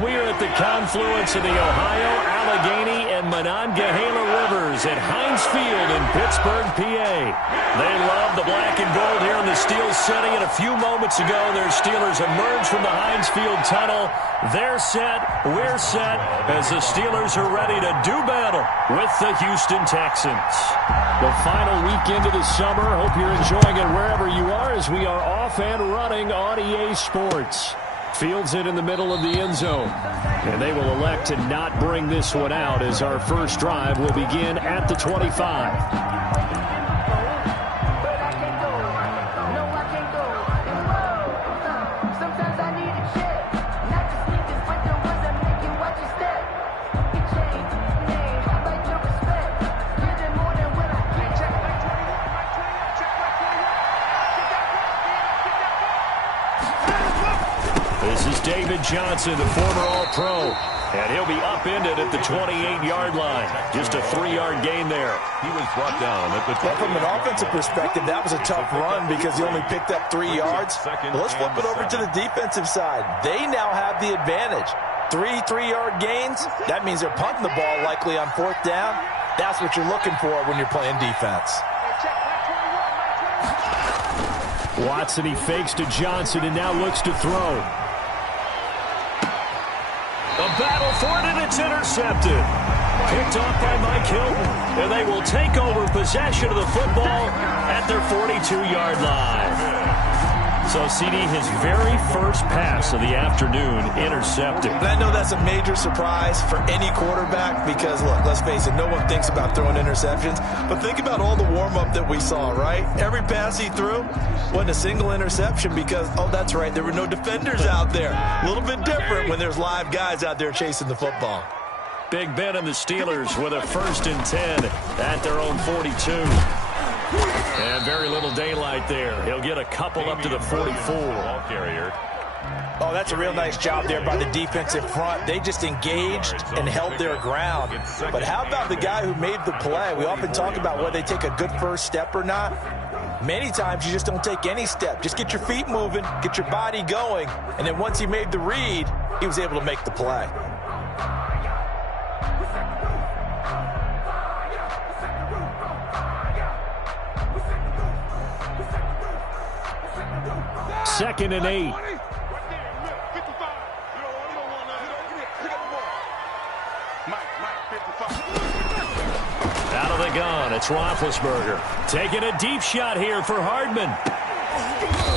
We are at the confluence of the Ohio, Allegheny, and Monongahela Rivers at Heinz Field in Pittsburgh, PA. They love the black and gold here in the Steel setting, and a few moments ago, their Steelers emerged from the Heinz Field tunnel. They're set, we're set, as the Steelers are ready to do battle with the Houston Texans. The final weekend of the summer. Hope you're enjoying it wherever you are as we are off and running on EA Sports. Fields it in the middle of the end zone. And they will elect to not bring this one out as our first drive will begin at the 25. This is David Johnson, the former All-Pro, and he'll be upended at the 28-yard line. Just a 3-yard gain there. He was brought down at the well, from an offensive perspective, that was a tough run because he only picked up 3 yards. But let's flip it over to the defensive side. They now have the advantage. 3-3-yard gains, that means they're punting the ball likely on 4th down. That's what you're looking for when you're playing defense. Watson, he fakes to Johnson and now looks to throw. A battle for it, and it's intercepted. Picked off by Mike Hilton, and they will take over possession of the football at their 42-yard line. So, CD, his very first pass of the afternoon intercepted. And I know that's a major surprise for any quarterback because, look, let's face it, no one thinks about throwing interceptions. But think about all the warm-up that we saw, right? Every pass he threw wasn't a single interception because, oh, that's right, there were no defenders out there. A little bit different when there's live guys out there chasing the football. Big Ben and the Steelers with a 1st and 10 at their own 42. And very little daylight there. He'll get a couple up to the 44. Ball carrier. Oh, that's a real nice job there by the defensive front. They just engaged and held their ground. But how about the guy who made the play? We often talk about whether they take a good first step or not. Many times you just don't take any step. Just get your feet moving, get your body going, and then once he made the read, he was able to make the play. Second and 8. Out of the gun, it's Roethlisberger. Taking a deep shot here for Hardman.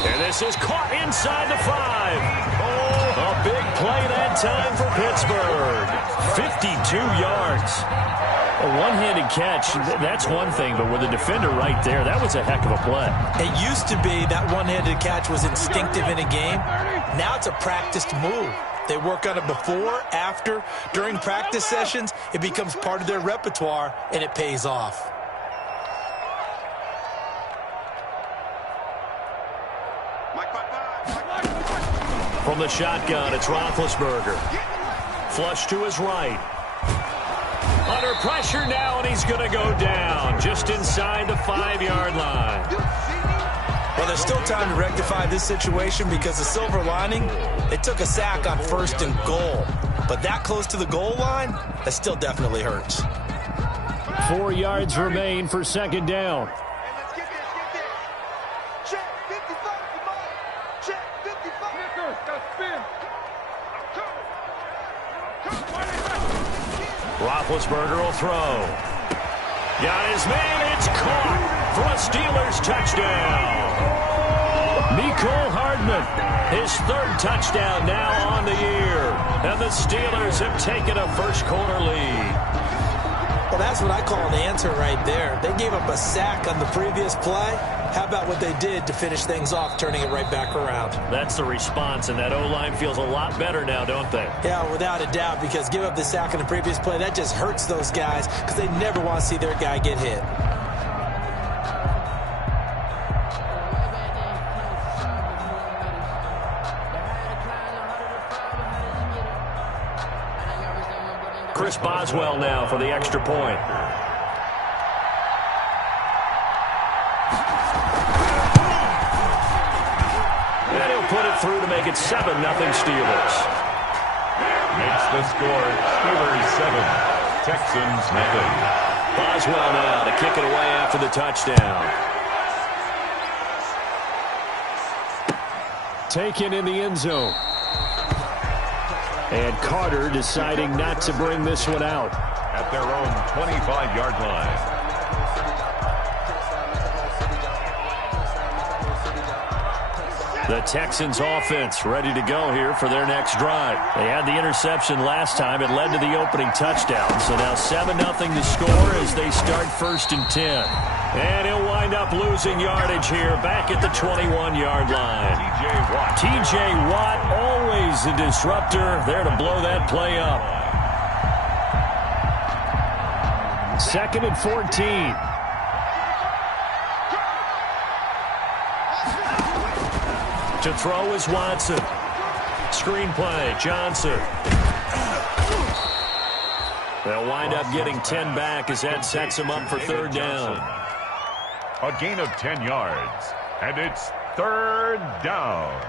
And this is caught inside the 5. Oh, a big play that time for Pittsburgh. 52 yards. A one-handed catch, that's one thing, but with the defender right there, that was a heck of a play. It used to be that one-handed catch was instinctive in a game. Now it's a practiced move. They work on it before, after, during practice sessions. It becomes part of their repertoire, and it pays off. From the shotgun, it's Roethlisberger. Flush to his right. Under pressure now, and he's going to go down just inside the 5-yard line. Well, there's still time to rectify this situation because the silver lining, they took a sack on 1st and goal. But that close to the goal line, that still definitely hurts. 4 yards remain for 2nd down. Roethlisberger will throw. Got his man. It's caught for a Steelers touchdown. Mecole Hardman, his 3rd touchdown now on the year. And the Steelers have taken a first-quarter lead. Well, that's what I call an answer right there. They gave up a sack on the previous play. How about what they did to finish things off, turning it right back around? That's the response, and that O-line feels a lot better now, don't they? Yeah, without a doubt, because give up the sack on the previous play, that just hurts those guys because they never want to see their guy get hit. Chris Boswell now for the extra point. And he'll put it through to make it 7-0 Steelers. The score, Steelers 7, Texans nothing. Boswell now to kick it away after the touchdown. Taken in the end zone. And Carter deciding not to bring this one out. At their own 25-yard line. The Texans offense ready to go here for their next drive. They had the interception last time. It led to the opening touchdown. So now 7-0 to score as they start 1st and 10. And he'll wind up losing yardage here back at the 21-yard line. T.J. Watt, always a disruptor, there to blow that play up. 2nd and 14. To throw is Watson. Screenplay, Johnson. They'll wind up getting 10 back as that sets them up for 3rd down. A gain of 10 yards, and it's 3rd down.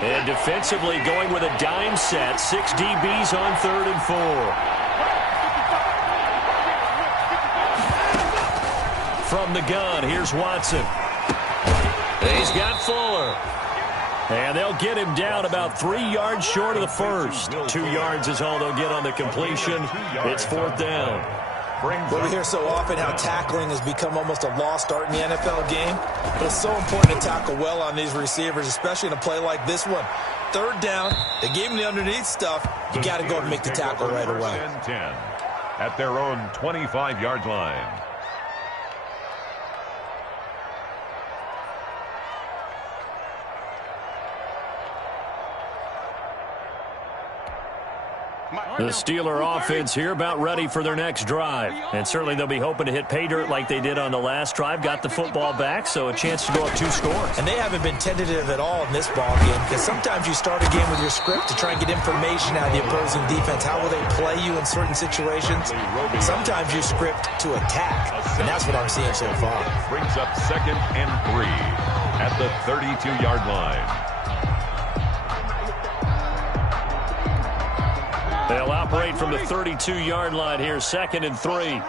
And defensively going with a dime set. 6 DBs on 3rd and 4. From the gun, here's Watson. He's got Fuller. And they'll get him down about 3 yards short of the first. 2 yards is all they'll get on the completion. It's 4th down. Well, we hear so often how tackling has become almost a lost art in the NFL game. But it's so important to tackle well on these receivers, especially in a play like this one. 3rd down, they gave him the underneath stuff. You got to go and make the tackle right away. 10 at their own 25-yard line. The Steeler offense here about ready for their next drive. And certainly they'll be hoping to hit pay dirt like they did on the last drive. Got the football back, so a chance to go up 2 scores. And they haven't been tentative at all in this ball game, because sometimes you start a game with your script to try and get information out of the opposing defense. How will they play you in certain situations? Sometimes you script to attack, and that's what I'm seeing so far. Brings up 2nd and 3 at the 32-yard line. They'll operate from the 32-yard line here, 2nd and 3.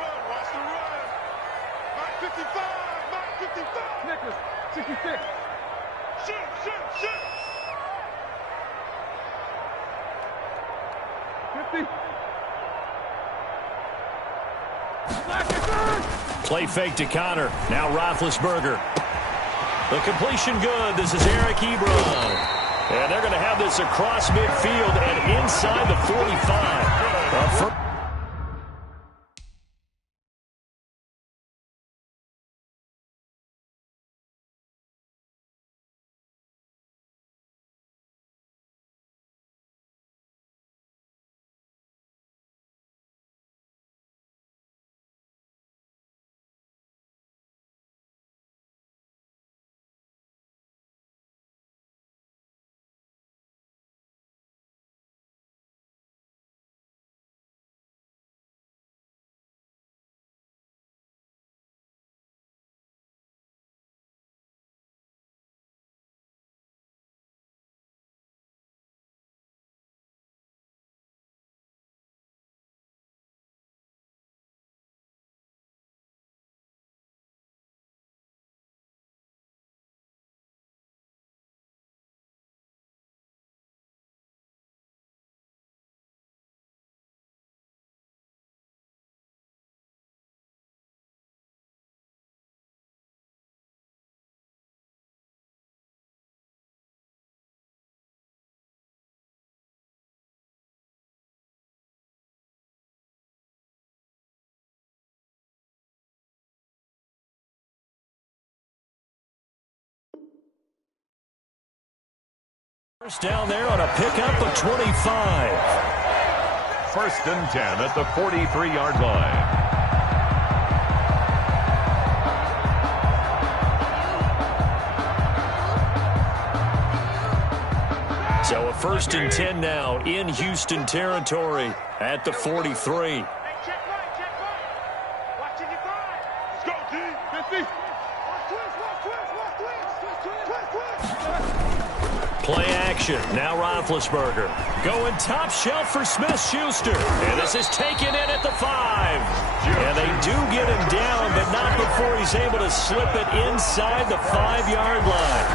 Play fake to Connor. Now Roethlisberger. The completion good. This is Eric Ebron. And they're going to have this across midfield and inside the 45. First down there on a pickup of 25. 1st and 10 at the 43-yard line. So a 1st and 10 now in Houston territory at the 43. Play action. Now Roethlisberger. Going top shelf for Smith-Schuster. And this is taken in at the 5. And they do get him down, but not before he's able to slip it inside the 5-yard line.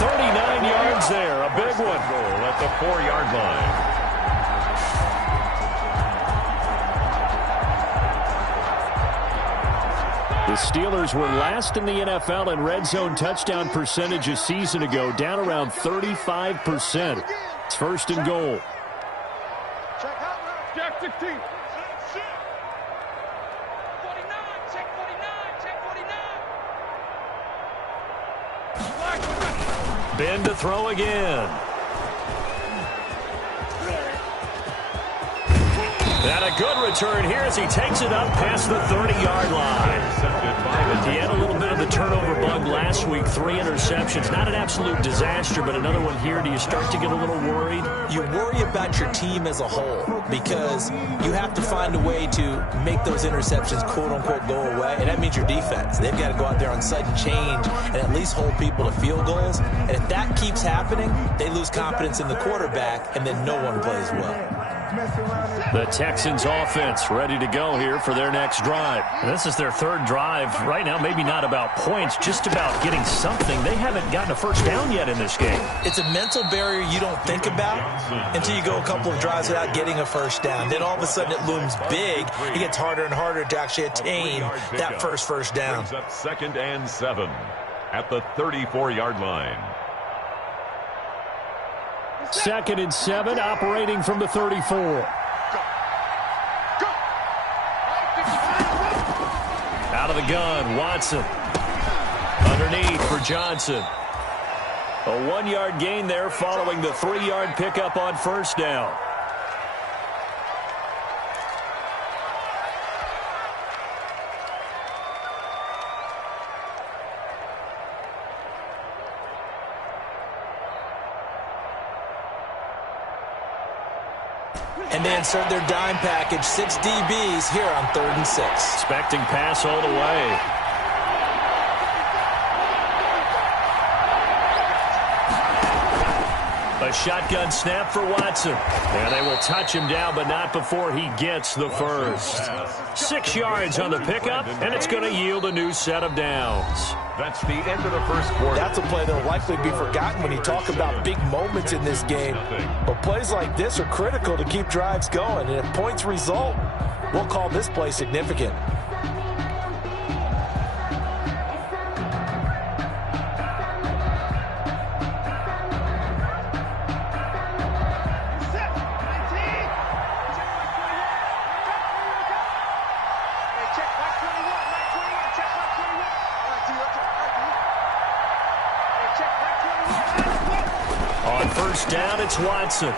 39 yards there. A big one. Goal at the 4-yard line. The Steelers were last in the NFL in red zone touchdown percentage a season ago, down around 35%. It's first and goal. Jack 16. Ben to throw again. And a good return here as he takes it up past the 30-yard line. He had a little bit of the turnover bug last week, 3 interceptions. Not an absolute disaster, but another one here. Do you start to get a little worried? You worry about your team as a whole because you have to find a way to make those interceptions, quote-unquote, go away, and that means your defense. They've got to go out there on sudden change and at least hold people to field goals. And if that keeps happening, they lose confidence in the quarterback, and then no one plays well. The Texans offense ready to go here for their next drive. And this is their 3rd drive. Right now, maybe not about points, just about getting something. They haven't gotten a first down yet in this game. It's a mental barrier you don't think about until you go a couple of drives without getting a first down. Then all of a sudden it looms big. It gets harder and harder to actually attain that first down. Brings up 2nd and 7 at the 34-yard line. 2nd and 7, operating from the 34. Out of the gun, Watson. Underneath for Johnson. A 1-yard gain there following the 3-yard pickup on first down. And they insert their dime package, 6 DBs here on 3rd and 6. Expecting pass all the way. A shotgun snap for Watson. And they will touch him down, but not before he gets the first. 6 yards on the pickup, and it's going to yield a new set of downs. That's the end of the first quarter. That's a play that will likely be forgotten when you talk about big moments in this game. But plays like this are critical to keep drives going. And if points result, we'll call this play significant. Down, it's Watson.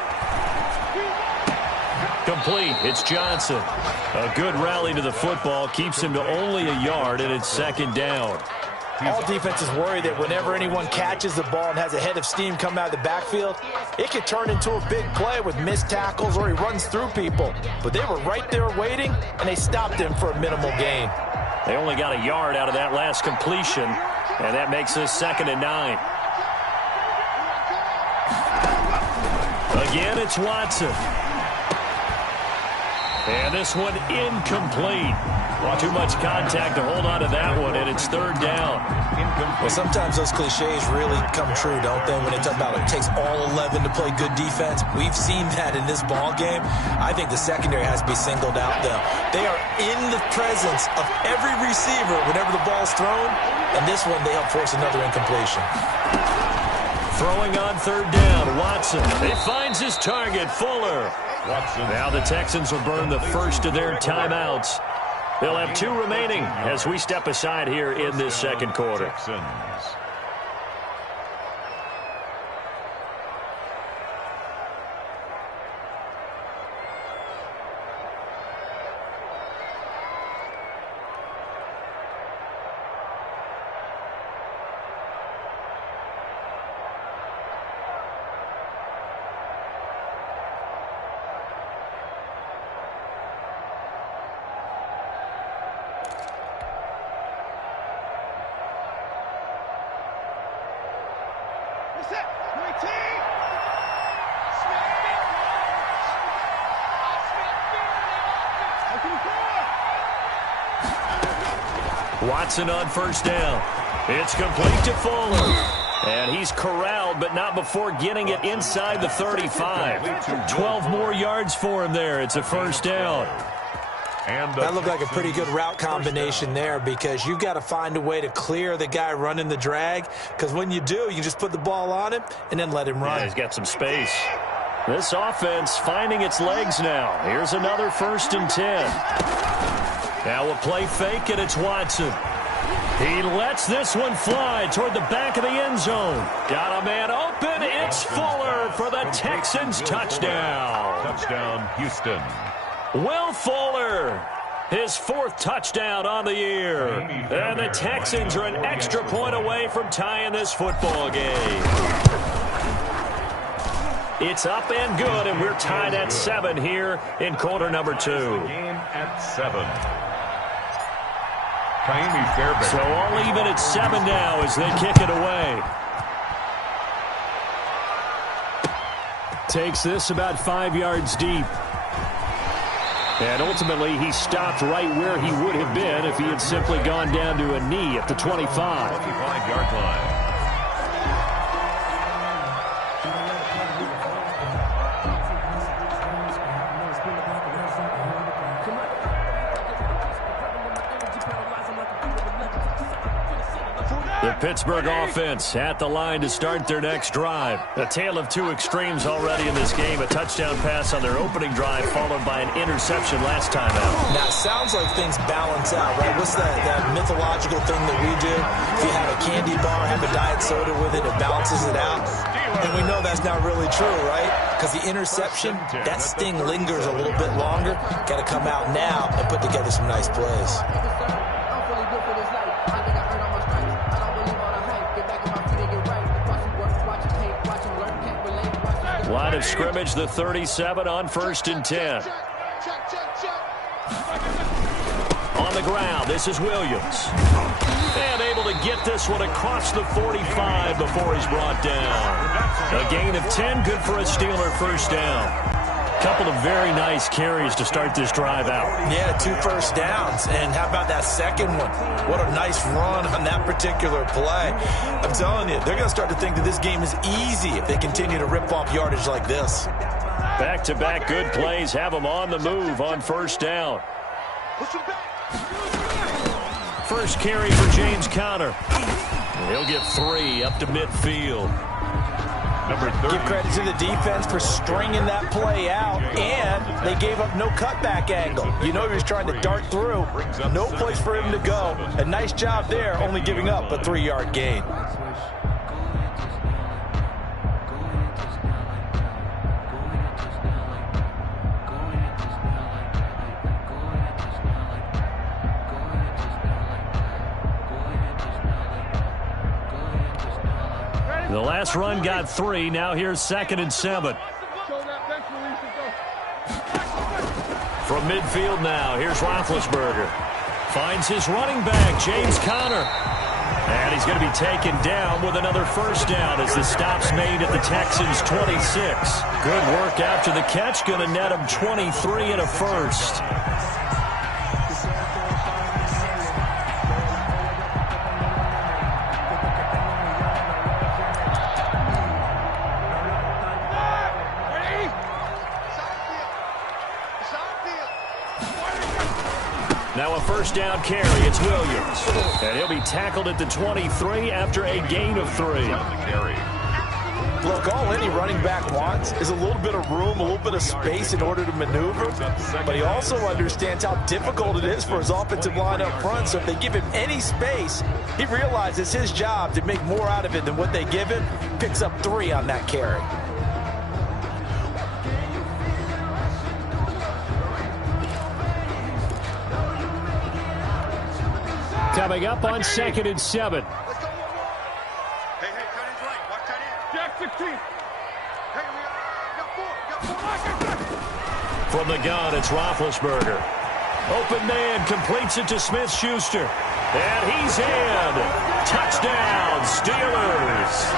Complete, it's Johnson. A good rally to the football keeps him to only a yard, and it's 2nd down. All defenses worry that whenever anyone catches the ball and has a head of steam come out of the backfield, it could turn into a big play with missed tackles or he runs through people. But they were right there waiting, and they stopped him for a minimal gain. They only got a yard out of that last completion, and that makes this 2nd and 9. Again, it's Watson. And this one incomplete. Too much contact to hold on to that one, and it's 3rd down. Well, sometimes those cliches really come true, don't they? When they talk about it takes all 11 to play good defense. We've seen that in this ball game. I think the secondary has to be singled out, though. They are in the presence of every receiver whenever the ball's thrown, and this one they help force another incompletion. Throwing on 3rd down, Watson. He finds his target, Fuller. Watson. Now the Texans will burn the first of their timeouts. They'll have 2 remaining as we step aside here in this 2nd quarter. Texans. Watson on first down. It's complete to Fuller. And he's corralled, but not before getting it inside the 35. 12 more yards for him there. It's a first down. And that looked like a pretty good route combination there, because you've got to find a way to clear the guy running the drag, because when you do, you just put the ball on him and then let him run. Yeah, he's got some space. This offense finding its legs now. Here's another 1st and 10. Now a play fake, and it's Watson. He lets this one fly toward the back of the end zone. Got a man open. It's Fuller for the Texans touchdown. Touchdown, Houston. Will Fuller, his 4th touchdown on the year. And the Texans are an extra point away from tying this football game. It's up and good, and we're tied at 7 here in quarter number 2. Game at 7. Fairbanks. So all even at 7 now as they kick it away. Takes this about 5 yards deep. And ultimately, he stopped right where he would have been if he had simply gone down to a knee at the 25. 25-yard line. The Pittsburgh offense at the line to start their next drive. A tale of two extremes already in this game. A touchdown pass on their opening drive followed by an interception last time out. Now, it sounds like things balance out, right? What's that mythological thing that we do? If you have a candy bar, have a diet soda with it, it balances it out. And we know that's not really true, right? Because the interception, that sting lingers a little bit longer. Got to come out now and put together some nice plays. Line of scrimmage, the 37 on 1st and 10. On the ground, this is Williams. And able to get this one across the 45 before he's brought down. A gain of 10, good for a Steeler first down. Couple of very nice carries to start this drive out. Yeah, 2 first downs. And how about that second one? What a nice run on that particular play. I'm telling you, they're going to start to think that this game is easy if they continue to rip off yardage like this. Back-to-back good plays have them on the move on first down. First carry for James Conner. He'll get 3 up to midfield. Give credit to the defense for stringing that play out, and they gave up no cutback angle. You know he was trying to dart through. No place for him to go. A nice job there, only giving up a 3-yard gain. The last run got 3. Now here's 2nd and 7. From midfield now, here's Roethlisberger. Finds his running back, James Conner. And he's going to be taken down with another first down as the stop's made at the Texans' 26. Good work after the catch. Going to net him 23 and a first. Now a first down carry. It's Williams. And he'll be tackled at the 23 after a gain of 3. Look, all any running back wants is a little bit of room, a little bit of space in order to maneuver. But he also understands how difficult it is for his offensive line up front. So if they give him any space, he realizes his job to make more out of it than what they give him. Picks up 3 on that carry. Coming up on 2nd and 7. Hey, cut in right. Watch that in. Jack 16. Hey, we got 4. From the gun, it's Roethlisberger. Open man completes it to Smith-Schuster. And he's in. Touchdown, Steelers.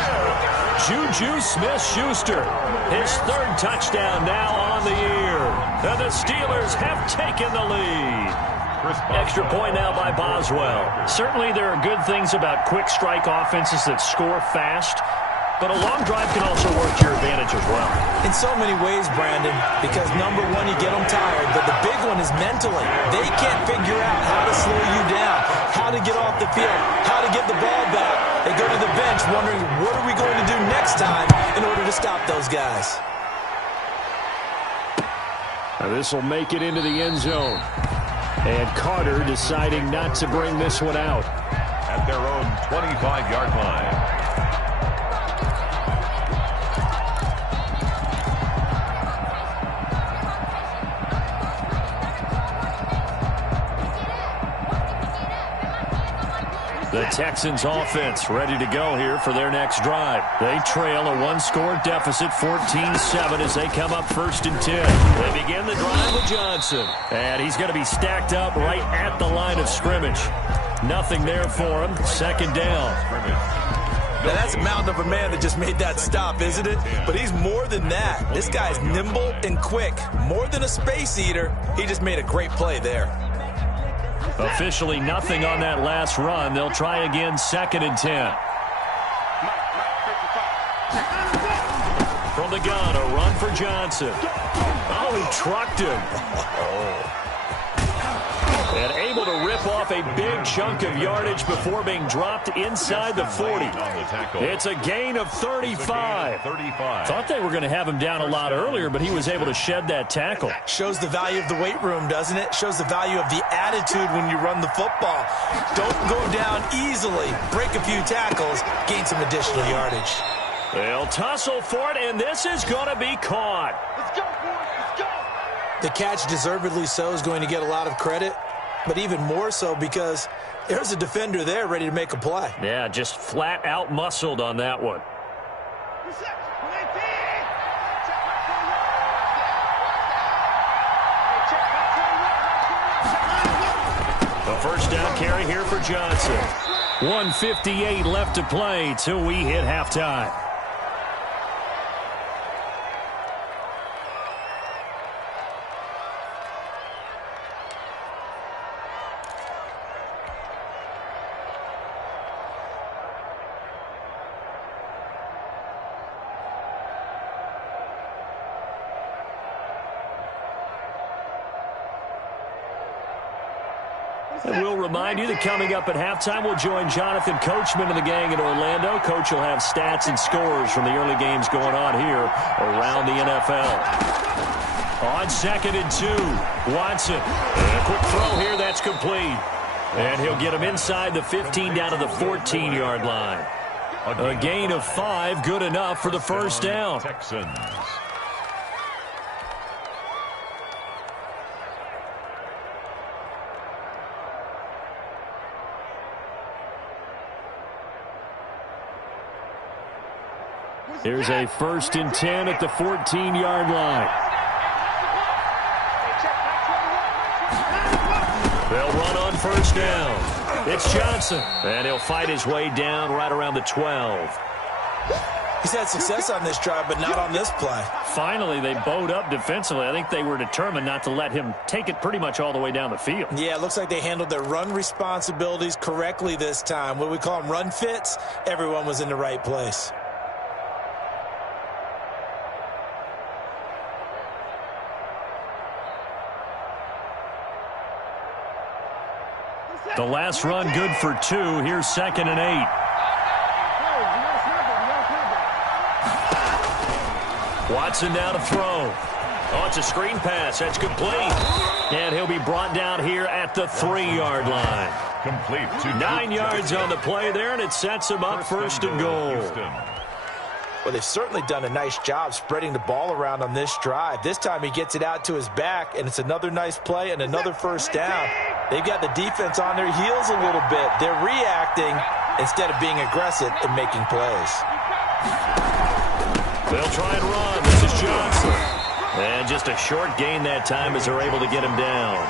Juju Smith-Schuster. His 3rd touchdown now on the year. And the Steelers have taken the lead. Extra point now by Boswell. Certainly there are good things about quick strike offenses that score fast, but a long drive can also work to your advantage as well. In so many ways, Brandon, because number one, you get them tired, but the big one is mentally. They can't figure out how to slow you down, how to get off the field, how to get the ball back. They go to the bench wondering, what are we going to do next time in order to stop those guys? This will make it into the end zone. And Carter deciding not to bring this one out. At their own 25-yard line. The Texans offense ready to go here for their next drive. They trail a one-score deficit, 14-7, as they come up 1st and 10. They begin the drive with Johnson. And he's going to be stacked up right at the line of scrimmage. Nothing there for him. 2nd down. Now, that's a mountain of a man that just made that stop, isn't it? But he's more than that. This guy's nimble and quick. More than a space eater. He just made a great play there. Officially nothing on that last run. They'll try again, 2nd and 10. From the gun, a run for Johnson. Oh, he trucked him. And able to rip off a big chunk of yardage before being dropped inside the 40. It's a gain of 35. Thought they were going to have him down a lot earlier, but he was able to shed that tackle. Shows the value of the weight room, doesn't it? Shows the value of the attitude when you run the football. Don't go down easily. Break a few tackles. Gain some additional yardage. They'll tussle for it, and this is going to be caught. Let's go, boys. Let's go. The catch, deservedly so, is going to get a lot of credit, but even more so because there's a defender there ready to make a play. Yeah, just flat out muscled on that one. The 1st down carry here for Johnson. 1:58 left to play till we hit halftime. And we'll remind you that coming up at halftime, we'll join Jonathan Coachman and the gang in Orlando. Coach will have stats and scores from the early games going on here around the NFL. On 2nd and 2, Watson. And a quick throw here, that's complete. And he'll get him inside the 15 down to the 14-yard line. A gain of 5, good enough for the 1st down. Texans. Here's a 1st and 10 at the 14-yard line. They'll run on 1st down. It's Johnson, and he'll fight his way down right around the 12. He's had success on this drive, but not on this play. Finally, they bowed up defensively. I think they were determined not to let him take it pretty much all the way down the field. Yeah, it looks like they handled their run responsibilities correctly this time. What we call them run fits, everyone was in the right place. The last run good for 2. Here's 2nd and 8. Watson now to throw. Oh, it's a screen pass. That's complete. And he'll be brought down here at the 3-yard line. Complete. 9 yards on the play there, and it sets him up 1st and goal. Well, they've certainly done a nice job spreading the ball around on this drive. This time he gets it out to his back, and it's another nice play and another 1st down. They've got the defense on their heels a little bit. They're reacting instead of being aggressive and making plays. They'll try and run. This is Johnson. And just a short gain that time as they're able to get him down.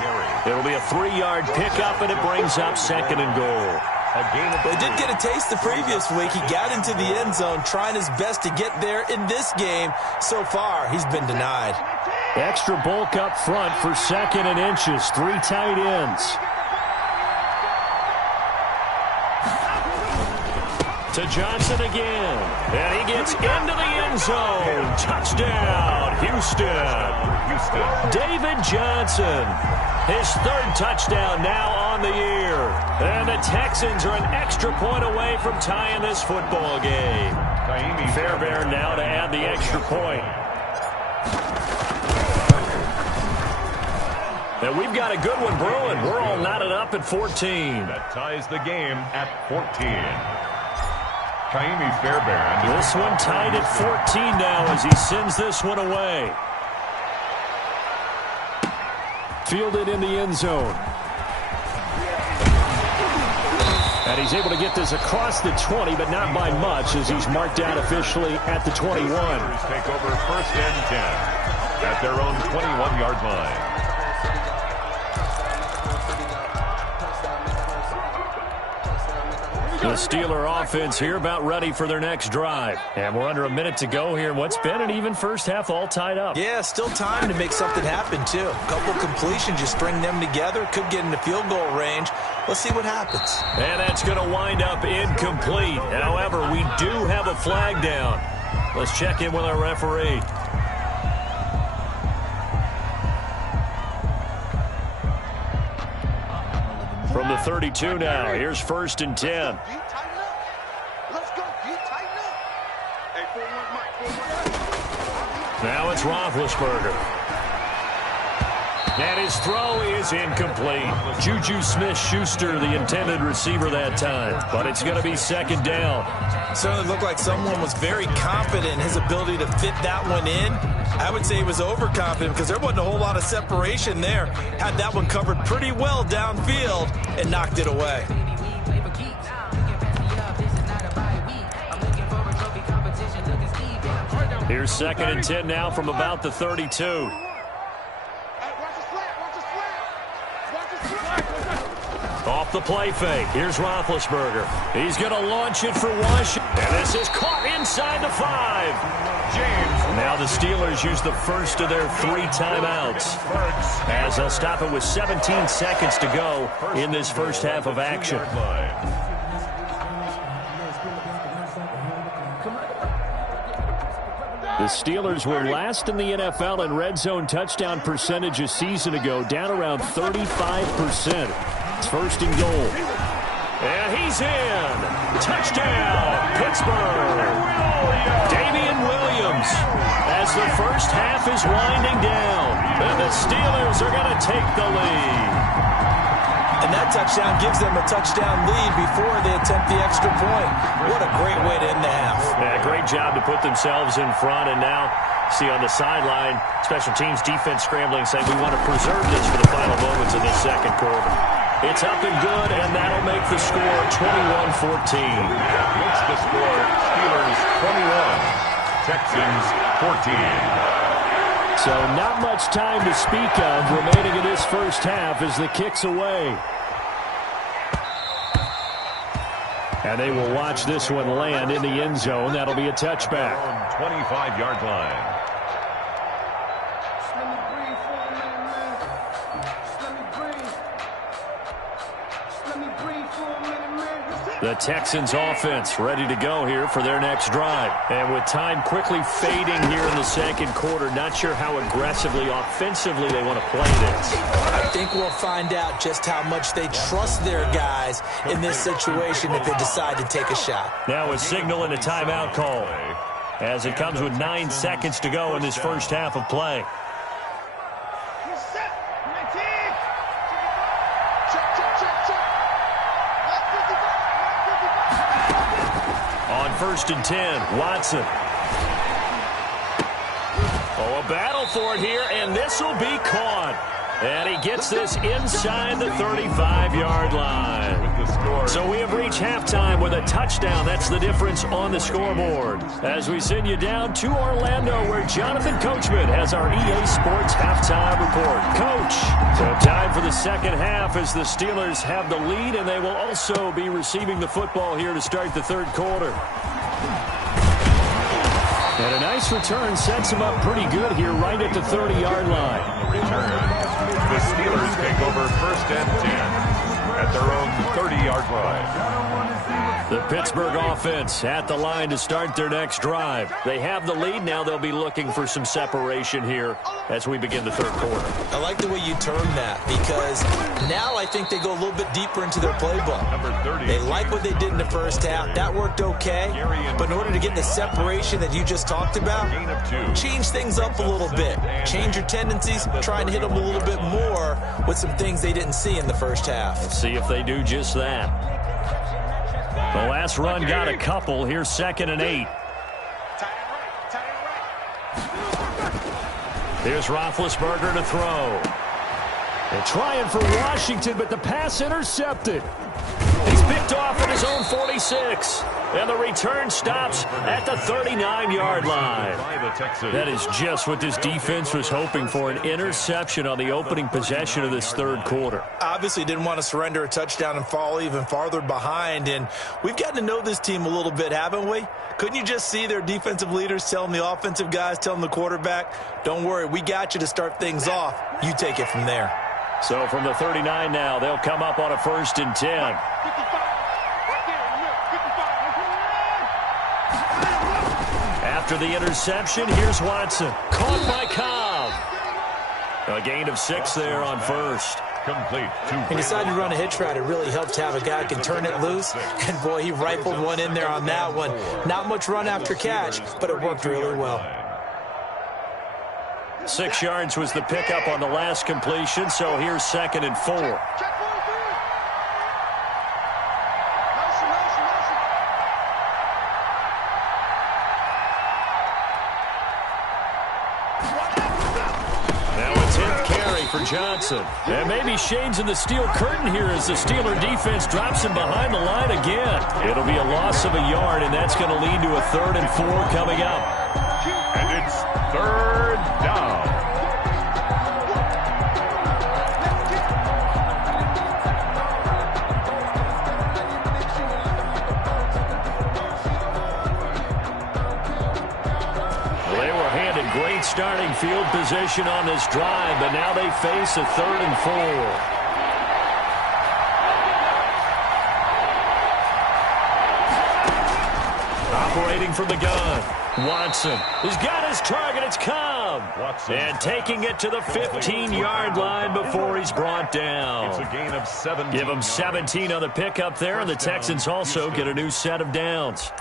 It'll be a 3-yard pickup, and it brings up 2nd and goal. Well, he did get a taste the previous week. He got into the end zone trying his best to get there in this game. So far, he's been denied. Extra bulk up front for 2nd and inches. 3 tight ends. To Johnson again. And he gets into the end zone. Touchdown, Houston. David Johnson. His 3rd touchdown now on the year. And the Texans are an extra point away from tying this football game. Fairbairn now to add the extra point. And we've got a good one brewing. We're all knotted up at 14. That ties the game at 14. Fairbairn. This one tied at 14 now as he sends this one away. Fielded in the end zone. And he's able to get this across the 20, but not by much as he's marked out officially at the 21. Take over 1st and 10 at their own 21-yard line. The Steeler offense here about ready for their next drive. And we're under a minute to go here in what's been an even first half, all tied up. Yeah, still time to make something happen, too. A couple completions, you string them together, could get into field goal range. Let's see what happens. And that's going to wind up incomplete. However, we do have a flag down. Let's check in with our referee. From the 32 now, here's 1st and 10. Now it's Roethlisberger. And his throw is incomplete. Juju Smith-Schuster, the intended receiver that time. But it's going to be 2nd down. Certainly looked like someone was very confident in his ability to fit that one in. I would say he was overconfident because there wasn't a whole lot of separation there. Had that one covered pretty well downfield and knocked it away. Here's 2nd and 10 now from about the 32. Off the play fake. Here's Roethlisberger. He's going to launch it for Washington. And this is caught inside the 5. James. Now the Steelers use the first of their 3 timeouts as they'll stop it with 17 seconds to go in this first half of action. The Steelers were last in the NFL in red zone touchdown percentage a season ago, down around 35%. It's 1st and goal. And he's in. Touchdown, Pittsburgh. Damian Williams as the first half is winding down. And the Steelers are going to take the lead. And that touchdown gives them a touchdown lead before they attempt the extra point. What a great way to end the half. Yeah, great job to put themselves in front. And now, see on the sideline, special teams defense scrambling, saying we want to preserve this for the final moments of this 2nd quarter. It's up and good, and that'll make the score 21-14. What's the score? Steelers 21, Texans 14. So not much time to speak of remaining in this first half as the kick's away. And they will watch this one land in the end zone. That'll be a touchback. 25-yard line. The Texans offense ready to go here for their next drive. And with time quickly fading here in the 2nd quarter, not sure how aggressively, offensively they want to play this. I think we'll find out just how much they trust their guys in this situation if they decide to take a shot. Now a signal and a timeout call as it comes with 9 seconds to go in this first half of play. On 1st and 10, Watson. Oh, a battle for it here, and this will be caught. And he gets this inside the 35-yard line. So we have reached halftime with a touchdown. That's the difference on the scoreboard. As we send you down to Orlando, where Jonathan Coachman has our EA Sports halftime report. Coach, so time for the 2nd half as the Steelers have the lead, and they will also be receiving the football here to start the 3rd quarter. And a nice return sets him up pretty good here right at the 30-yard line. On the return, the Steelers take over 1st and 10 at their own 30-yard line. The Pittsburgh offense at the line to start their next drive. They have the lead. Now they'll be looking for some separation here as we begin the third quarter. I like the way you term that because now I think they go a little bit deeper into their playbook. They like what they did in the first half. That worked okay. But in order to get the separation that you just talked about, change things up a little bit. Change your tendencies. Try and hit them a little bit more with some things they didn't see in the first half. Let's see if they do just that. The last run got a couple. Here's 2nd and 8. Here's Roethlisberger to throw. They're trying for Washington, but the pass intercepted. He's picked off at his own 46. And the return stops at the 39-yard line. That is just what this defense was hoping for, an interception on the opening possession of this third quarter. Obviously didn't want to surrender a touchdown and fall even farther behind. And we've gotten to know this team a little bit, haven't we? Couldn't you just see their defensive leaders telling the offensive guys, telling the quarterback, don't worry, we got you to start things off. You take it from there. So from the 39 now, they'll come up on a 1st and 10. After the interception, here's Watson. Caught by Cobb. A gain of 6 there on 1st. Complete. He decided to run a hitch route. It really helped to have a guy who can turn it loose. And, boy, he rifled one in there on that one. Not much run after catch, but it worked really well. 6 yards was the pickup on the last completion, so here's 2nd and 4. Johnson. And maybe shades in the steel curtain here as the Steeler defense drops him behind the line again. It'll be a loss of a yard, and that's going to lead to a 3rd and 4 coming up. And it's 3rd down. Great starting field position on this drive, but now they face a 3rd and 4. Operating from the gun. Watson has got his target. It's Cobb. And taking it to the 15-yard line before he's brought down. It's a gain of 17. Give him 17 on the pickup there, and the Texans also get a new set of downs.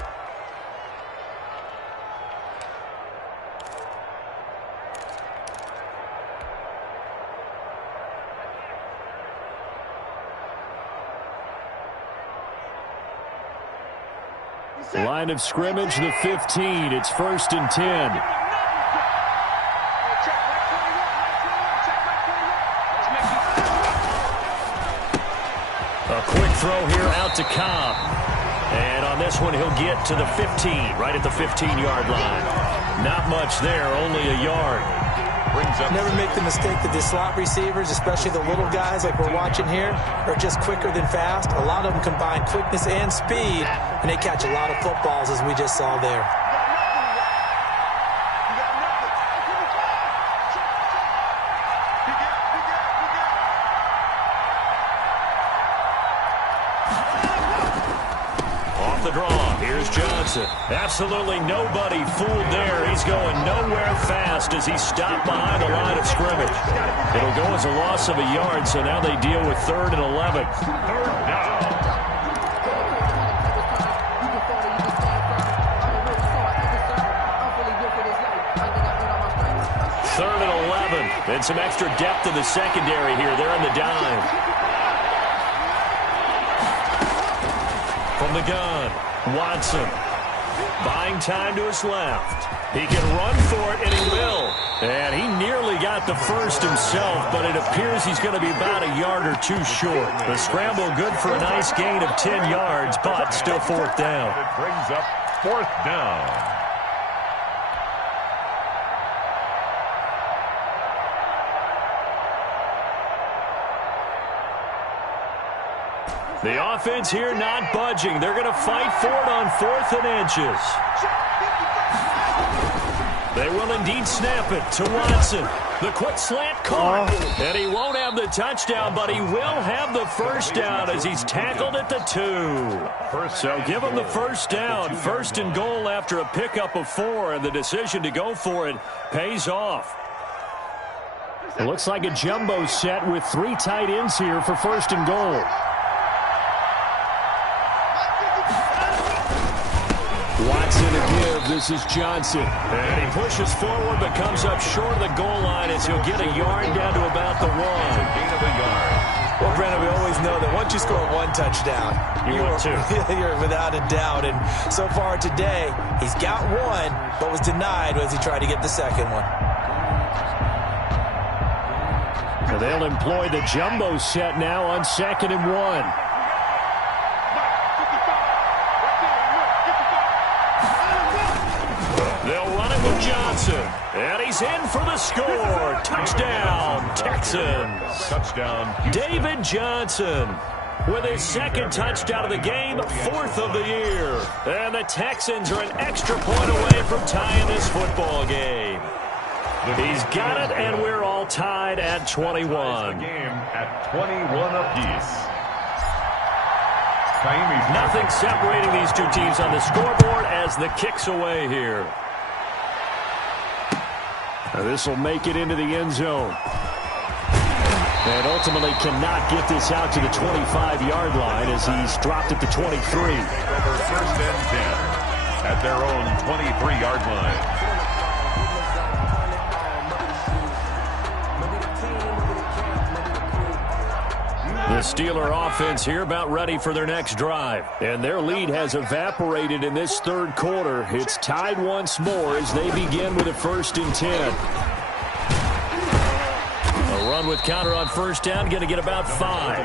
Line of scrimmage, the 15. It's 1st and 10. A quick throw here out to Cobb. And on this one, he'll get to the 15, right at the 15-yard line. Not much there, only a yard. Never make the mistake that the slot receivers, especially the little guys like we're watching here, are just quicker than fast. A lot of them combine quickness and speed, and they catch a lot of footballs, as we just saw there. Off the draw, here's Johnson. Absolutely nobody fooled there. He's going nowhere fast as he stopped behind the line of scrimmage. It'll go as a loss of a yard, so now they deal with 3rd and 11. 3rd down. Third and 11. And some extra depth in the secondary here. They're in the dime. From the gun, Watson. Buying time to his left. He can run for it, and he will. And he nearly got the first himself, but it appears he's going to be about a yard or two short. The scramble good for a nice gain of 10 yards, but still 4th down. It brings up 4th down. The offense here not budging. They're going to fight for it on 4th and inches. They will indeed snap it to Watson. The quick slant caught. And he won't have the touchdown, but he will have the first down as he's tackled at the 2. So give him the first down. First and goal after a pickup of 4, and the decision to go for it pays off. It looks like a jumbo set with 3 tight ends here for first and goal. Watson to give. This is Johnson. And he pushes forward but comes up short of the goal line as he'll get a yard down to about the 1. Gain of a yard. Well, Brandon, we always know that once you score 1 touchdown, you're without a doubt. And so far today, he's got 1, but was denied as he tried to get the second one. So they'll employ the jumbo set now on 2nd and 1. Johnson, and he's in for the score. Touchdown, Texans. Touchdown, David Johnson with his 2nd touchdown of the game, 4th of the year. And the Texans are an extra point away from tying this football game. He's got it, and we're all tied at 21. The game at 21 apiece. Nothing separating these two teams on the scoreboard as the kick's away here. This will make it into the end zone. And ultimately cannot get this out to the 25-yard line as he's dropped at the 23. Over 1st and 10 at their own 23-yard line. The Steeler offense here about ready for their next drive. And their lead has evaporated in this 3rd quarter. It's tied once more as they begin with a 1st and 10. A run with counter on 1st down, going to get about 5.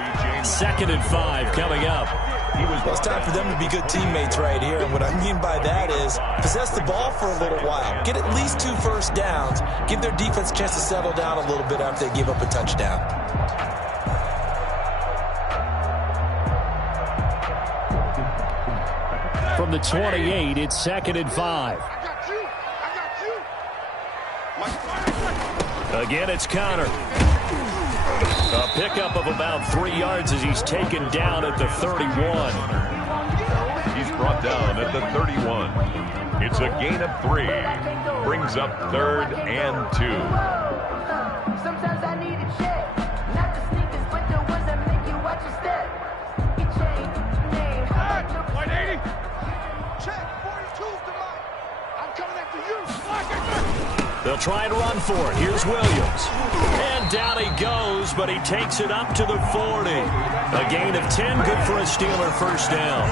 2nd and 5 coming up. Well, it's time for them to be good teammates right here. And what I mean by that is possess the ball for a little while. Get at least 2 first downs. Give their defense a chance to settle down a little bit after they give up a touchdown. From the 28, it's 2nd and 5. Again, it's Connor. A pickup of about 3 yards as he's taken down at the 31. He's brought down at the 31. It's a gain of 3. Brings up 3rd and 2. Sometimes I need a check. Not the sneakers, but the ones that make you watch your step. Your chain, name. 180. Check. 42's the mark. I'm coming after you. They'll try and run for it. Here's Williams. And down he goes, but he takes it up to the 40. A gain of 10, good for a Steeler first down.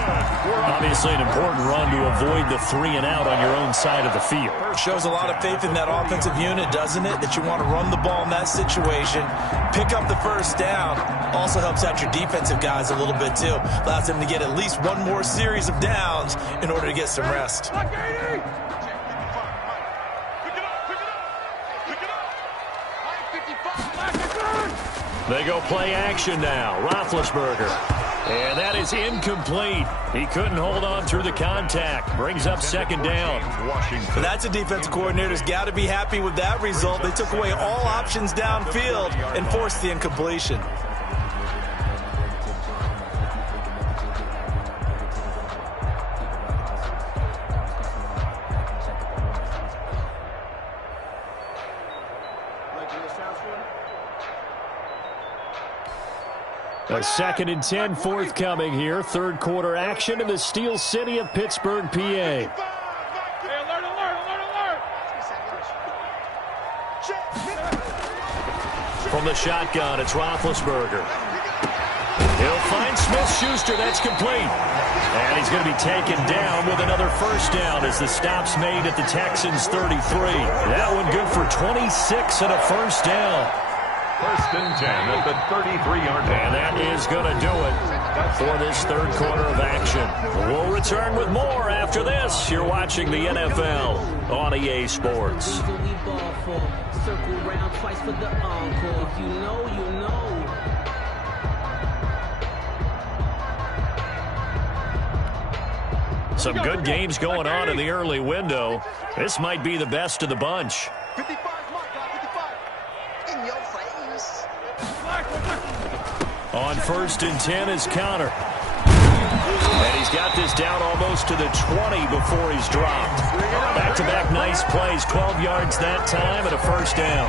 Obviously an important run to avoid the 3 and out on your own side of the field. Shows a lot of faith in that offensive unit, doesn't it? That you want to run the ball in that situation. Pick up the first down. Also helps out your defensive guys a little bit, too. Allows them to get at least 1 more series of downs in order to get some rest. They go play action now. Roethlisberger. And that is incomplete. He couldn't hold on through the contact. Brings up 2nd down. Washington. That's a defensive coordinator's got to be happy with that result. They took away all options downfield and forced the incompletion. A 2nd and 10 forthcoming here. 3rd quarter action in the Steel City of Pittsburgh, PA. Hey, alert, alert, alert, alert. From the shotgun, it's Roethlisberger. He'll find Smith-Schuster. That's complete. And he's going to be taken down with another first down as the stop's made at the Texans' 33. That one good for 26 and a first down. 1st and 10 at the 33-yard line. And that is going to do it for this 3rd quarter of action. We'll return with more after this. You're watching the NFL on EA Sports. Some good games going on in the early window. This might be the best of the bunch. 55, my guy, 55. In your face. On 1st and 10 is Connor. And he's got this down almost to the 20 before he's dropped. Back-to-back nice plays, 12 yards that time and a first down.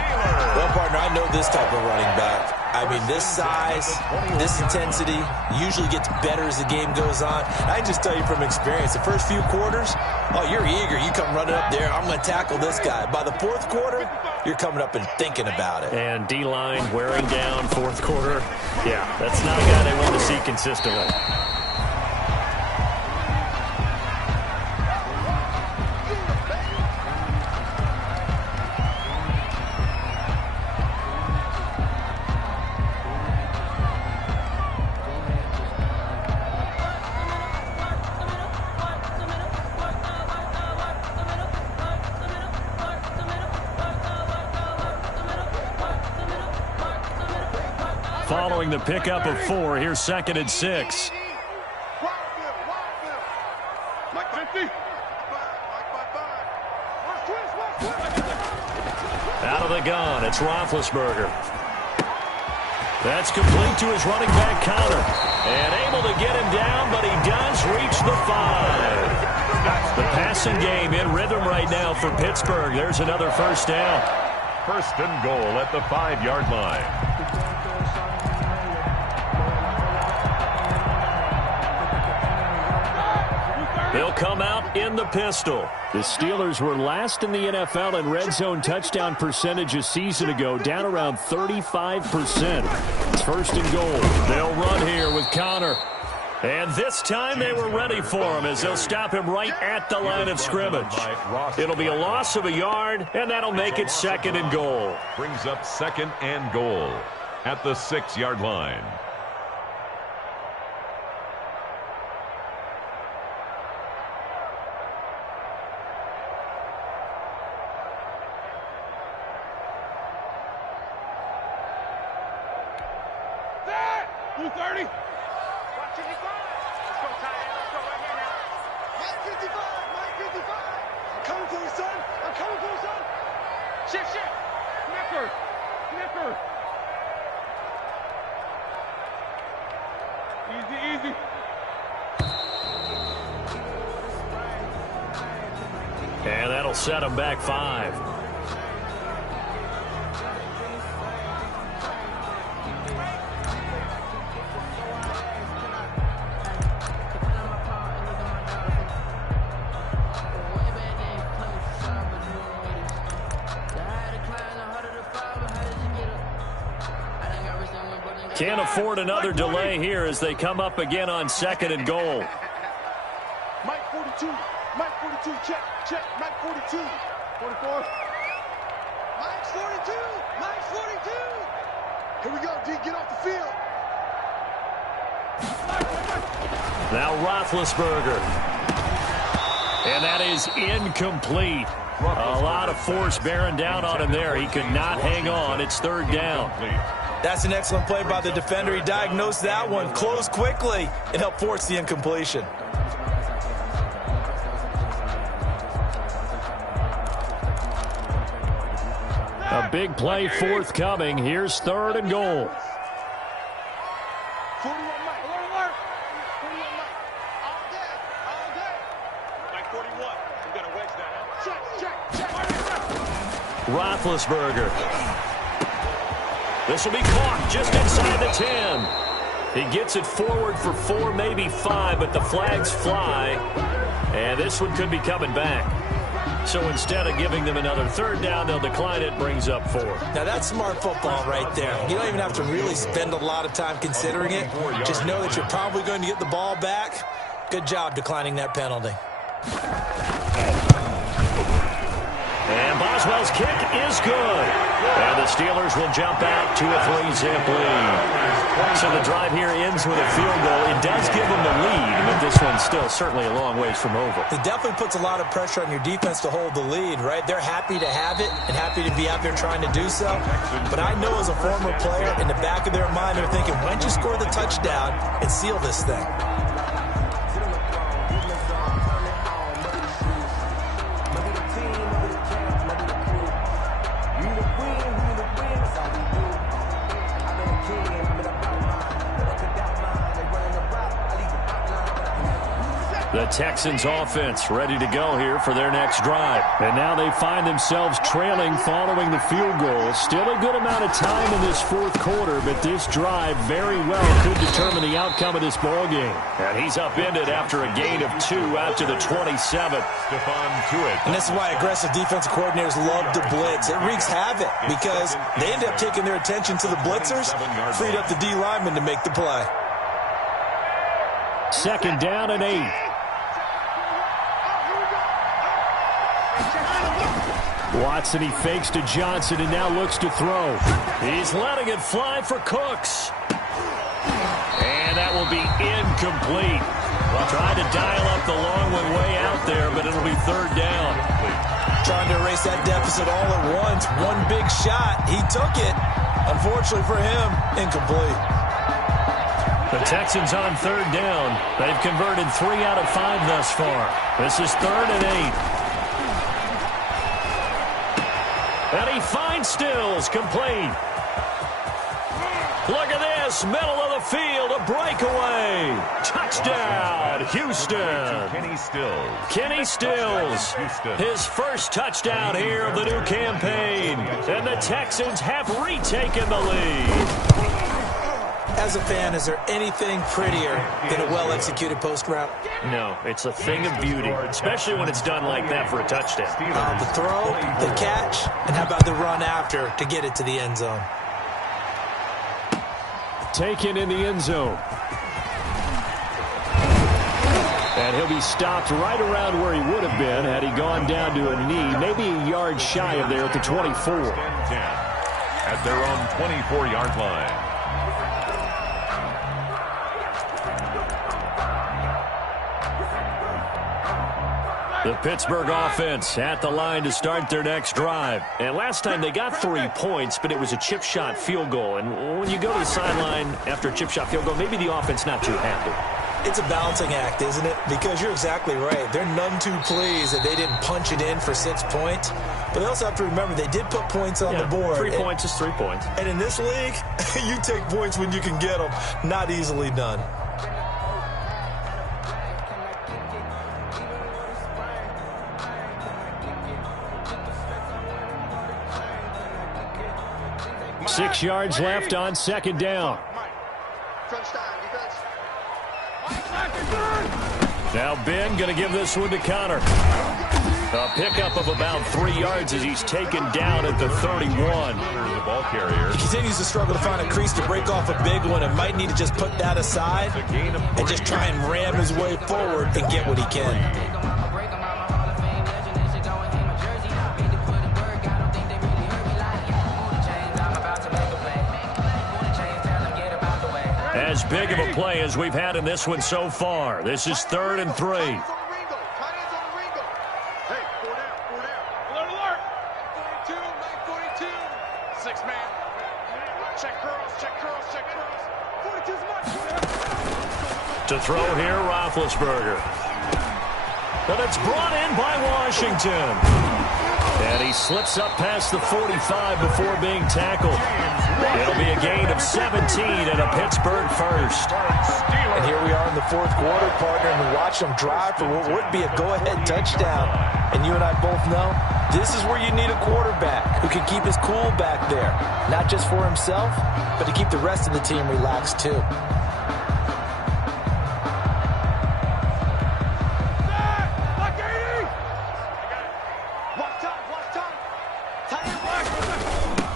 Well, partner, I know this type of running back. I mean, this size, this intensity usually gets better as the game goes on. I can just tell you from experience, the first few quarters, oh, you're eager. You come running up there, I'm going to tackle this guy. By the 4th quarter, you're coming up and thinking about it. And D-line wearing down 4th quarter. Yeah, that's not a guy they want to see consistently. Following the pickup of 4, here's 2nd and 6. Mike 50. Out of the gun, it's Roethlisberger. That's complete to his running back, Connor. And able to get him down, but he does reach the 5. The passing game in rhythm right now for Pittsburgh. There's another first down. 1st and goal at the 5-yard line. He'll come out in the pistol. The Steelers were last in the NFL in red zone touchdown percentage a season ago, down around 35%. It's 1st and goal. They'll run here with Connor. And this time they were ready for him as they'll stop him right at the line of scrimmage. It'll be a loss of a yard, and that'll make it 2nd and goal. Brings up 2nd and goal at the 6-yard line. Easy. And that'll set him back 5. Can't afford another delay here as they come up again on 2nd and goal. Mike 42, check, Mike 42, 44. Mike's 42, Mike's 42. Here we go, D, get off the field. Now Roethlisberger. And that is incomplete. A lot of force bearing down on him there. He could not hang on. It's 3rd down. That's an excellent play by the defender. He diagnosed that one, closed quickly, and helped force the incompletion. A big play forthcoming. Here's 3rd and goal. 41 Mike, alert. 41 Mike, all day. Mike 41, I'm going to wedge that out. Check. Roethlisberger. This will be caught just inside the 10. He gets it forward for 4, maybe 5, but the flags fly. And this one could be coming back. So instead of giving them another 3rd down, they'll decline it, brings up 4. Now that's smart football right there. You don't even have to really spend a lot of time considering it. Just know that you're probably going to get the ball back. Good job declining that penalty. And Boswell's kick is good. And the Steelers will jump out to a 3-zip lead. So the drive here ends with a field goal. It does give them the lead, but this one's still certainly a long ways from over. It definitely puts a lot of pressure on your defense to hold the lead, right? They're happy to have it and happy to be out there trying to do so. But I know as a former player, in the back of their mind, they're thinking, why don't you score the touchdown and seal this thing? The Texans offense ready to go here for their next drive. And now they find themselves trailing following the field goal. Still a good amount of time in this fourth quarter, but this drive very well could determine the outcome of this ball game. And he's upended after a gain of 2 out to the 27th. And this is why aggressive defensive coordinators love to blitz. It wreaks havoc because they end up taking their attention to the blitzers, freed up the D lineman to make the play. 2nd down and 8. Watson, he fakes to Johnson and now looks to throw. He's letting it fly for Cooks. And that will be incomplete. Trying to dial up the long one way out there, but it'll be 3rd down. Trying to erase that deficit all at once. One big shot. He took it. Unfortunately for him, incomplete. The Texans on 3rd down. They've converted 3 out of 5 thus far. This is 3rd and 8. And he finds Stills, complete. Look at this, middle of the field, a breakaway. Touchdown, Houston. Kenny Stills, his first touchdown here of the new campaign. And the Texans have retaken the lead. As a fan, is there anything prettier than a well-executed post route? No, it's a thing of beauty, especially when it's done like that for a touchdown. The throw, the catch, and how about the run after to get it to the end zone? Taken in the end zone. And he'll be stopped right around where he would have been had he gone down to a knee, maybe a yard shy of there at the 24. At their own 24-yard line. The Pittsburgh offense at the line to start their next drive. And last time they got 3 points, but it was a chip shot field goal. And when you go to the sideline after a chip shot field goal, maybe the offense not too happy. It's a balancing act, isn't it? Because you're exactly right. They're none too pleased that they didn't punch it in for 6 points. But they also have to remember they did put points on the board. 3 points is 3 points. And in this league, you take points when you can get them. Not easily done. Six yards left on 2nd down. Now Ben going to give this one to Connor. A pickup of about 3 yards as he's taken down at the 31. The ball carrier. He continues to struggle to find a crease to break off a big one and might need to just put that aside and just try and ram his way forward and get what he can. As big of a play as we've had in this one so far. This is 3rd and 3. Hey, 4 down. Alert, alert. 42, Mike 42. 6-man. Check curls. 42's much. To throw here, Roethlisberger. But it's brought in by Washington. And he slips up past the 45 before being tackled. It'll be a gain of 17 and a Pittsburgh first. And here we are in the 4th quarter, partner, and we watch them drive for what would be a go-ahead touchdown. And you and I both know this is where you need a quarterback who can keep his cool back there. Not just for himself, but to keep the rest of the team relaxed too.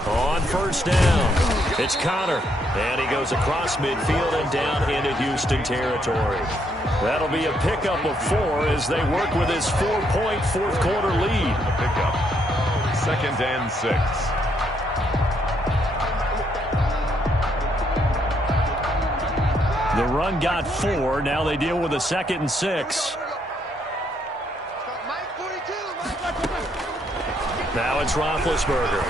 On 1st down, it's Connor. And he goes across midfield and down into Houston territory. That'll be a pickup of 4 as they work with his 4-point 4th quarter lead. A pickup. 2nd and 6. The run got 4. Now they deal with a 2nd and 6. Now it's Roethlisberger.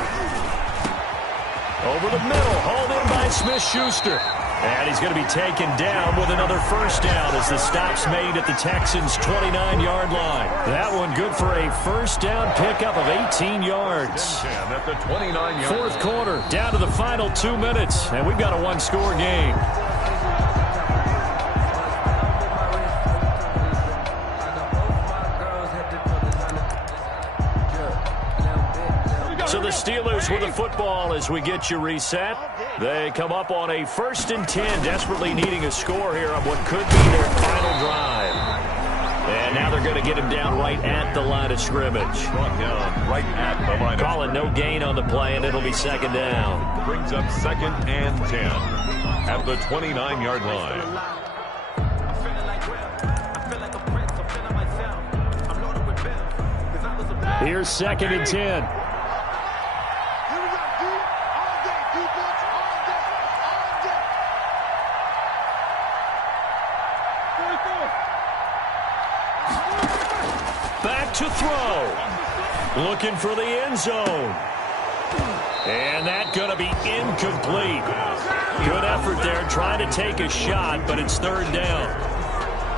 Over the middle, hauled in by Smith-Schuster. And he's going to be taken down with another 1st down as the stop's made at the Texans' 29-yard line. That one good for a 1st down pickup of 18 yards. At the 29-yard 4th quarter, down to the final 2 minutes, and we've got a 1-score game. So the Steelers with the football as we get you reset. They come up on a 1st and 10, desperately needing a score here on what could be their final drive. And now they're going to get him down right at the line of scrimmage. Brought down right at the line. Call it no gain on the play, and it'll be 2nd down. Brings up 2nd and 10 at the 29-yard line. Here's 2nd and 10. Here we go, D. All day, defense. All day. All day. Back to throw. Looking for the end zone. And that's going to be incomplete. Good effort there, trying to take a shot, but it's 3rd down.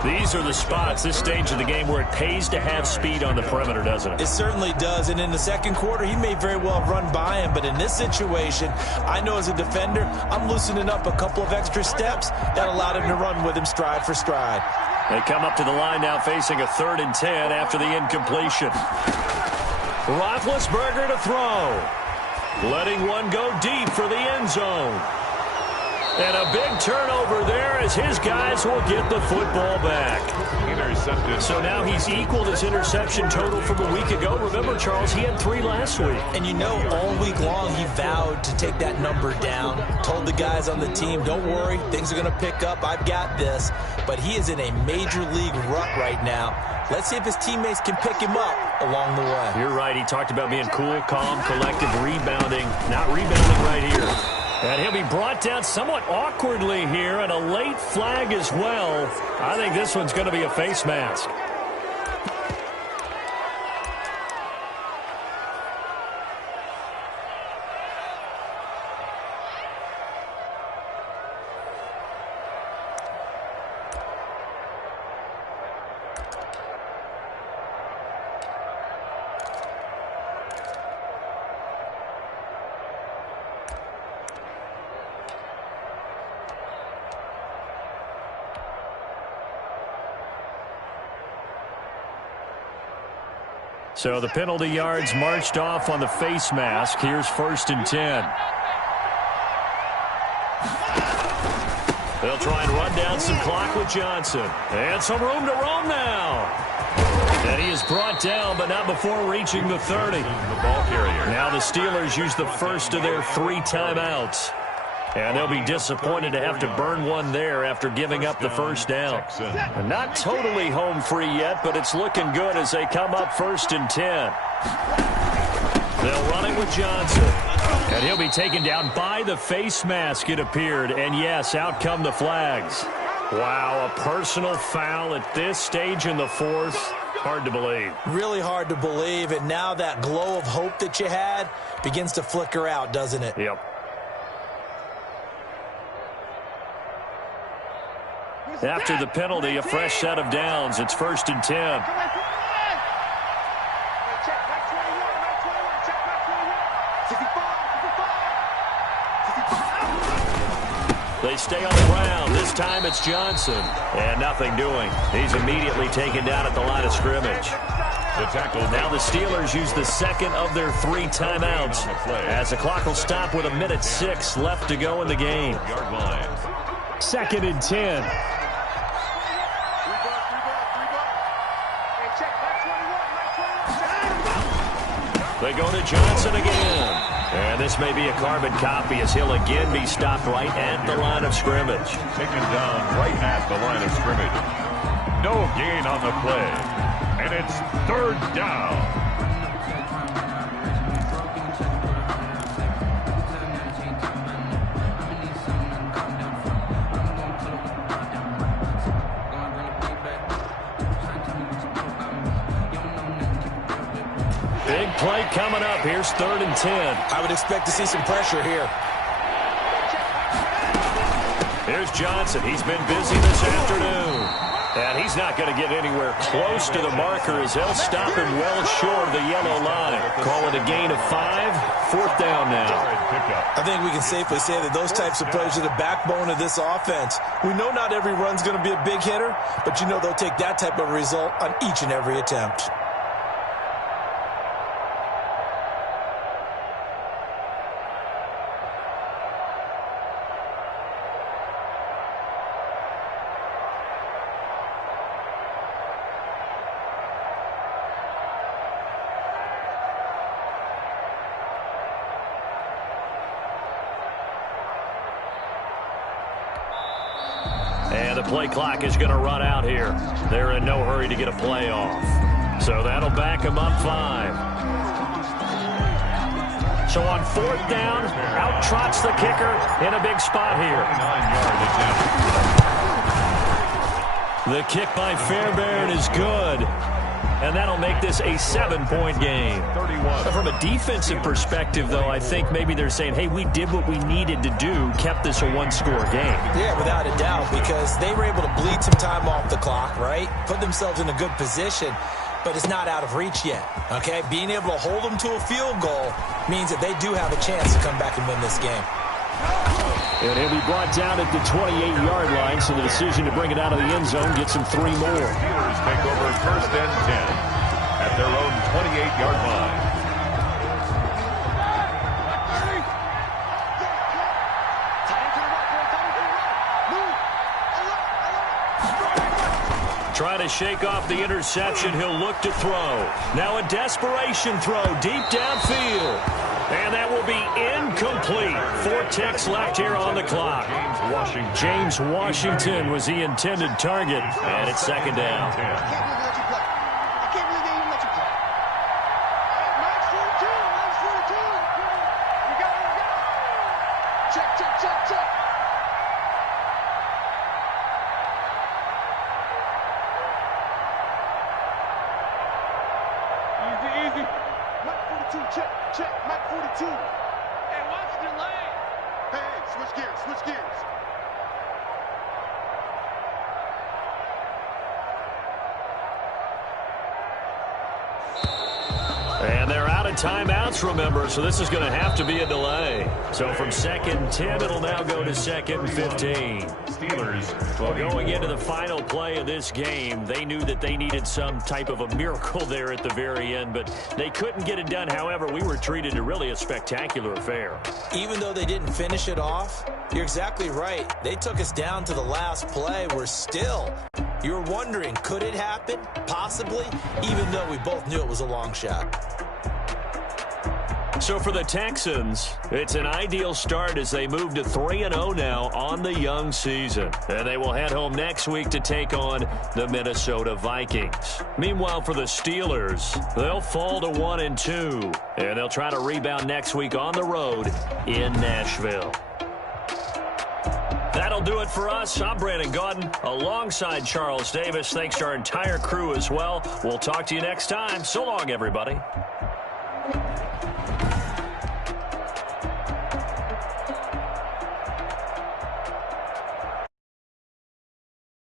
These are the spots, this stage of the game, where it pays to have speed on the perimeter, doesn't it? It certainly does, and in the 2nd quarter, he may very well run by him, but in this situation, I know as a defender, I'm loosening up a couple of extra steps that allowed him to run with him stride for stride. They come up to the line now facing a 3rd and 10 after the incompletion. Roethlisberger to throw. Letting one go deep for the end zone. And a big turnover there as his guys will get the football back. Intercepted. So now he's equaled his interception total from a week ago. Remember, Charles, he had 3 last week. And you know, all week long he vowed to take that number down. Told the guys on the team, don't worry, things are going to pick up. I've got this. But he is in a major league rut right now. Let's see if his teammates can pick him up along the way. You're right. He talked about being cool, calm, collected, rebounding. Not rebounding right here. And he'll be brought down somewhat awkwardly here, and a late flag as well. I think this one's going to be a face mask. So the penalty yards marched off on the face mask. Here's 1st and 10. They'll try and run down some clock with Johnson. And some room to roam now. And he is brought down, but not before reaching the 30. The ball carrier. Now the Steelers use the first of their 3 timeouts. And they'll be disappointed to have to burn one there after giving up the 1st down. And not totally home free yet, but it's looking good as they come up 1st and 10. They'll run it with Johnson. And he'll be taken down by the face mask, it appeared. And yes, out come the flags. Wow, a personal foul at this stage in the 4th. Hard to believe. Really hard to believe, and now that glow of hope that you had begins to flicker out, doesn't it? Yep. After the penalty, a fresh set of downs. It's 1st and 10. They stay on the ground. This time it's Johnson. And nothing doing. He's immediately taken down at the line of scrimmage. The tackle. Now the Steelers use the 2nd of their 3 timeouts as the clock will stop with 1:06 left to go in the game. 2nd and 10. They go to Johnson again. And this may be a carbon copy as he'll again be stopped right at the line of scrimmage. Taken down right at the line of scrimmage. No gain on the play. And it's 3rd down. Big play coming up. Here's 3rd and 10. I would expect to see some pressure here. Here's Johnson. He's been busy this afternoon. And he's not going to get anywhere close to the marker as they'll stop him well short of the yellow line. Call it a gain of 5. 4th down now. I think we can safely say that those types of plays are the backbone of this offense. We know not every run's going to be a big hitter, but you know they'll take that type of result on each and every attempt. And the play clock is going to run out here. They're in no hurry to get a play off. So that'll back them up 5. So on 4th down, out trots the kicker in a big spot here. The kick by Fairbairn is good. And that'll make this a 7-point game. From a defensive perspective, though, I think maybe they're saying, hey, we did what we needed to do, kept this a one-score game. Yeah, without a doubt, because they were able to bleed some time off the clock, right? Put themselves in a good position, but it's not out of reach yet, okay? Being able to hold them to a field goal means that they do have a chance to come back and win this game. And he'll be brought down at the 28-yard line, so the decision to bring it out of the end zone gets him 3 more. Steelers take over 1st and 10 at their own 28-yard line. Trying to shake off the interception. He'll look to throw. Now a desperation throw deep downfield. And that will be incomplete. 4 ticks left here on the clock. James Washington was the intended target. And it's 2nd down. I can't believe they even let you play. Mike's 42. Mike's 42. We got it. Check, check, check, check. Easy. Mike 42, check. Mike 42. Hey, watch the lane. Hey, switch gears. And they're out of timeouts, remember, so this is going to have to be a delay. So from 2nd and 10, it'll now go to 2nd and 15. Steelers. Well, going into the final play of this game, they knew that they needed some type of a miracle there at the very end, but they couldn't get it done. However, we were treated to really a spectacular affair. Even though they didn't finish it off, you're exactly right. They took us down to the last play. You're wondering, could it happen? Possibly, even though we both knew it was a long shot. So for the Texans, it's an ideal start as they move to 3-0 now on the young season. And they will head home next week to take on the Minnesota Vikings. Meanwhile, for the Steelers, they'll fall to 1-2. And they'll try to rebound next week on the road in Nashville. That'll do it for us. I'm Brandon Gaudin alongside Charles Davis. Thanks to our entire crew as well. We'll talk to you next time. So long, everybody.